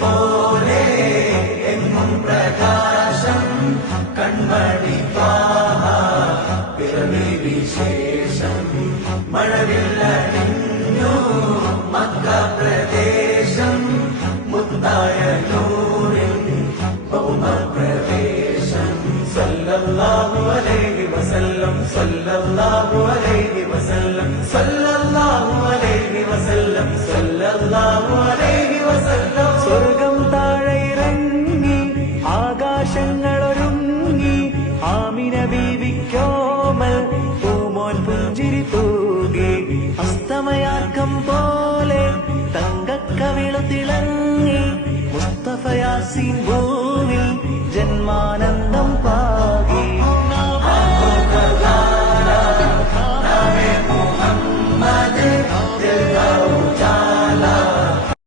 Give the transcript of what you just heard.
പോലെ എന്നും പ്രകാശം കൺമണി പാഹ. പിറവി വിശേഷം മഴവില്ലണിഞ്ഞു മക്ക പ്രദേശം മുത്തായ നൂറിൽ ഭൗമപ്രവേശം സല്ലല്ലാഹു അലൈഹി വസല്ലം സല്ലല്ലാഹു അലൈഹി സമയാർക്കം പോലെ തങ്കക്കവിള തിളങ്ങി മുസ്തഫയാസിൻ ഭൂവിൽ ജന്മാനന്ദം പാകി. മുഹമ്മദ്